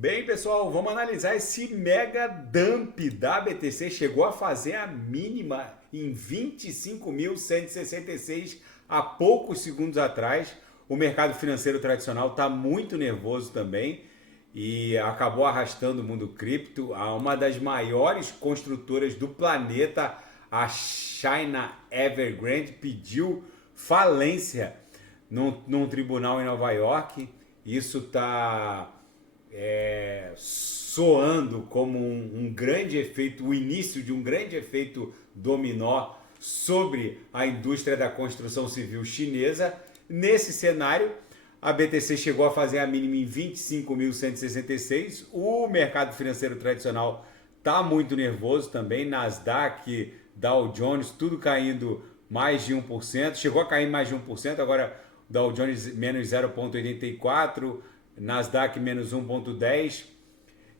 Bem, pessoal, vamos analisar esse mega dump da BTC. Chegou a fazer a mínima em 25.166 há poucos segundos atrás. O mercado financeiro tradicional está muito nervoso também e acabou arrastando o mundo cripto. Uma das maiores construtoras do planeta, a China Evergrande, pediu falência num tribunal em Nova York. Isso está soando como um grande efeito, o início de um grande efeito dominó sobre a indústria da construção civil chinesa. Nesse cenário, a BTC chegou a fazer a mínima em 25.166. O mercado financeiro tradicional está muito nervoso também. Nasdaq, Dow Jones, tudo caindo mais de 1%. Chegou a cair mais de 1%, agora Dow Jones menos 0,84%. Nasdaq menos 1,10.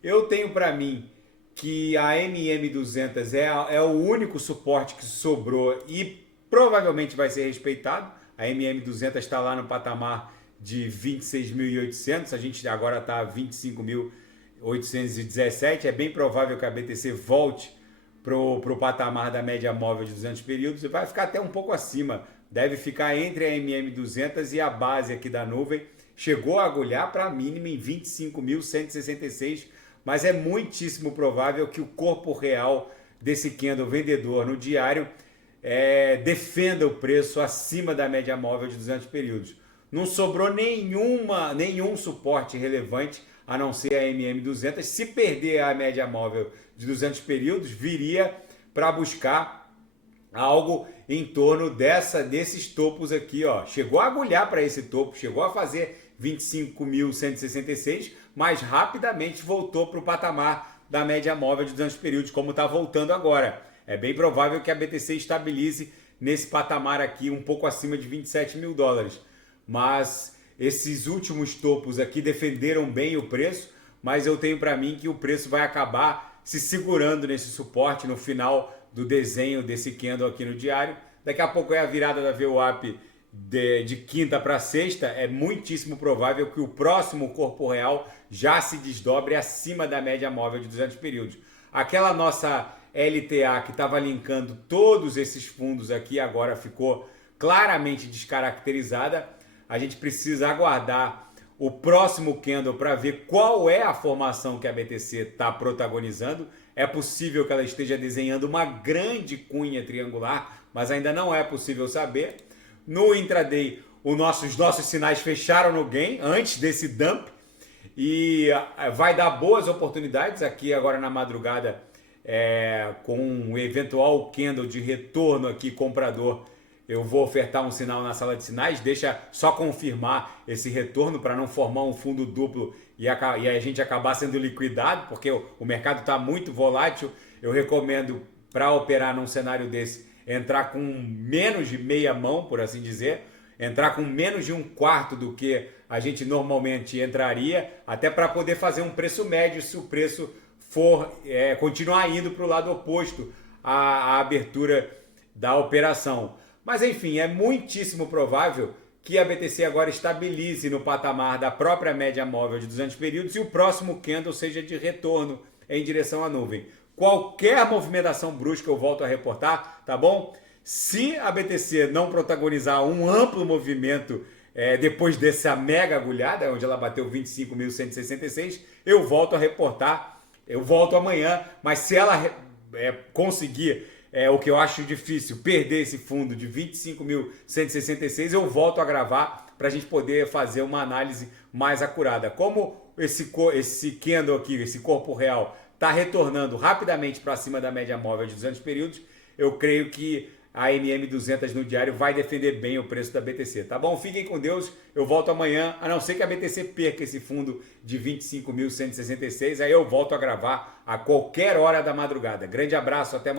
Eu tenho para mim que a MM200 é o único suporte que sobrou e provavelmente vai ser respeitado. A MM200 está lá no patamar de 26.800, a gente agora está a 25.817. É bem provável que a BTC volte para o patamar da média móvel de 200 períodos e vai ficar até um pouco acima. Deve ficar entre a MM200 e a base aqui da nuvem. Chegou a agulhar para a mínima em 25.166, mas é muitíssimo provável que o corpo real desse candle vendedor no diário defenda o preço acima da média móvel de 200 períodos. Não sobrou nenhum suporte relevante a não ser a MM200. Se perder a média móvel de 200 períodos, viria para buscar algo em torno desses topos aqui, ó. Chegou a agulhar para esse topo, chegou a fazer 25.166, mas rapidamente voltou para o patamar da média móvel de 200 períodos, como está voltando agora. É bem provável que a BTC estabilize nesse patamar aqui, um pouco acima de 27 mil dólares. Mas esses últimos topos aqui defenderam bem o preço, mas eu tenho para mim que o preço vai acabar se segurando nesse suporte no final do desenho desse candle aqui no diário. Daqui a pouco é a virada da VWAP de quinta para sexta. É muitíssimo provável que o próximo corpo real já se desdobre acima da média móvel de 200 períodos. Aquela nossa LTA que estava linkando todos esses fundos aqui agora ficou claramente descaracterizada. A gente precisa aguardar o próximo candle para ver qual é a formação que a BTC está protagonizando. É possível que ela esteja desenhando uma grande cunha triangular, mas ainda não é possível saber. No intraday, os nossos sinais fecharam no gain antes desse dump e vai dar boas oportunidades aqui agora na madrugada com um eventual candle de retorno aqui comprador. Eu vou ofertar um sinal na sala de sinais, deixa só confirmar esse retorno para não formar um fundo duplo e a gente acabar sendo liquidado, porque o mercado está muito volátil. Eu recomendo, para operar num cenário desse, entrar com menos de meia mão, por assim dizer, entrar com menos de um quarto do que a gente normalmente entraria, até para poder fazer um preço médio se o preço for continuar indo para o lado oposto à abertura da operação. Mas enfim, é muitíssimo provável que a BTC agora estabilize no patamar da própria média móvel de 200 períodos e o próximo candle seja de retorno em direção à nuvem. Qualquer movimentação brusca eu volto a reportar, tá bom? Se a BTC não protagonizar um amplo movimento depois dessa mega agulhada, onde ela bateu 25.166, eu volto a reportar, eu volto amanhã, mas se ela conseguir o que eu acho difícil, perder esse fundo de 25.166, eu volto a gravar para a gente poder fazer uma análise mais acurada. Como esse candle aqui, esse corpo real, está retornando rapidamente para cima da média móvel de 200 períodos, eu creio que a MM200 no diário vai defender bem o preço da BTC, tá bom? Fiquem com Deus, eu volto amanhã, a não ser que a BTC perca esse fundo de 25.166, aí eu volto a gravar a qualquer hora da madrugada. Grande abraço, até amanhã.